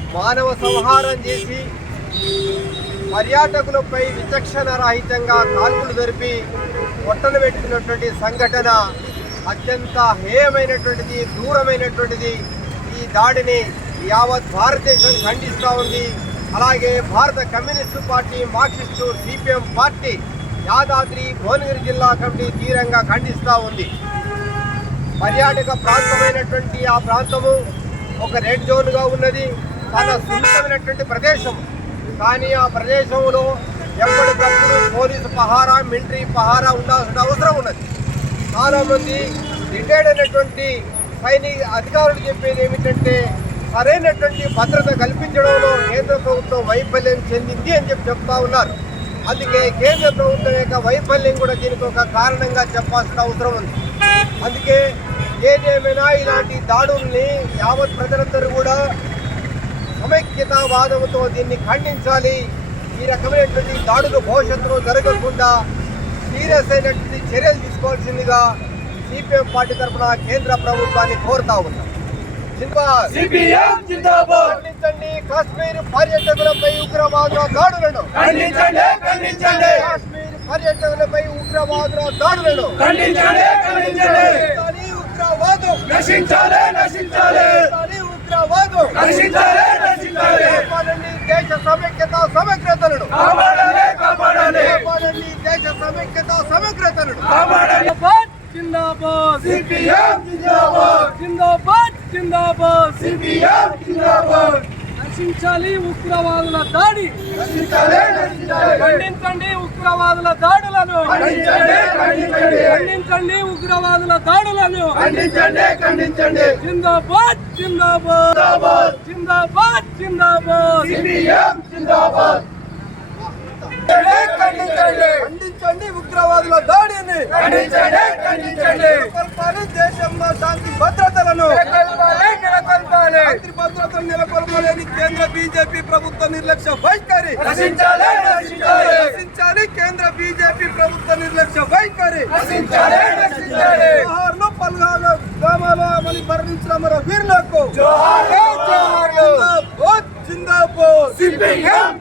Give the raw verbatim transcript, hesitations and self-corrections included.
మానవ సంహారం చేసి పర్యాటకులపై విచక్షణ రహితంగా కాల్పులు జరిపి పొట్టలు పెట్టినటువంటి సంఘటన అత్యంత హేయమైనటువంటిది, దూరమైనటువంటిది. ఈ దాడిని యావత్ భారతదేశం ఖండిస్తూ ఉంది. అలాగే భారత communist party, Marxist, CPM party Yadadri Bhuvanagiri జిల్లా కమిటీ తీవ్రంగా ఖండిస్తూ ఉంది. పర్యాటక ప్రాంతమైనటువంటి ఆ ప్రాంతము ఒక రెడ్ జోన్గా ఉన్నది, చాలా సున్నితమైనటువంటి ప్రదేశం. కానీ ఆ ప్రదేశంలో ఎప్పటికప్పుడు పోలీసు పహారా, మిలిటరీ పహారా ఉండాల్సిన అవసరం ఉన్నది. చాలామంది రిటైర్డ్ అయినటువంటి సైనిక అధికారులు చెప్పేది ఏమిటంటే సరైనటువంటి భద్రత కల్పించడంలో కేంద్ర ప్రభుత్వం వైఫల్యం చెందింది అని చెప్పి చెప్తా ఉన్నారు. అందుకే కేంద్ర ప్రభుత్వం యొక్క వైఫల్యం కూడా దీనికి ఒక కారణంగా చెప్పాల్సిన అవసరం ఉంది. అందుకే ఏదేమైనా ఇలాంటి దాడుల్ని యావత్ ప్రజలందరూ కూడా సమైక్యతావాదంతో దీన్ని ఖండించాలి. ఈ రకమైనటువంటి దాడులు భవిష్యత్తులో జరగకుండా సీరియస్ అయినటువంటి చర్యలు తీసుకోవాల్సిందిగా సిపిఎం పార్టీ తరఫున కేంద్ర ప్రభుత్వాన్ని కోరుతా ఉన్నాం. ఖండించండి కాశ్మీర్ పర్యాటకులపై ఉగ్రవాదుల దాడులను, కాశ్మీర్ పర్యాటకులపై ఉగ్రవాదుల దాడులను ఉగ్రవాదం నశించాలి, నశించాలి ఉగ్రవాదం నశించాలి, నశించాలి. కాపాడండి దేశ సమైక్యత సమగ్రతలను, కాపాడండి దేశ సమైక్యత సమగ్రతలను. జిందాబాద్ సిపిఎం, జిందాబాద్ జిందాబాద్ జిందాబాద్ సిపిఎం, జిందాబాద్. నశించాలి ఉగ్రవాదుల దాడి, ఖండించండి ఉగ్రవాదుల దాడులను, ఖండించండి ఉగ్రవాదుల దాడులను, జిందాబాద్ జిందాబాద్ జిందాబాద్ జిందాబాద్ సిపిఎం, జిందాబాద్. ఖండించండి ఉగ్రవాదుల దాడిని, నెలకొల్పాలి దేశంలో శాంతి భద్రతలను, శాంతి భద్రతలు నెలకొల్పలేని కేంద్ర బీజేపీ ప్రభుత్వ నిర్లక్ష్య వైఖరి నశించాలి, కేంద్ర బీజేపీ ప్రభుత్వ నిర్లక్ష్య వైఖరి జోహార్లు పల్నాడు గ్రామాల్లో మళ్ళీ మరణించిన మన వీరులకు జిందాబాద్ జిందాబాద్ సిపిఎం.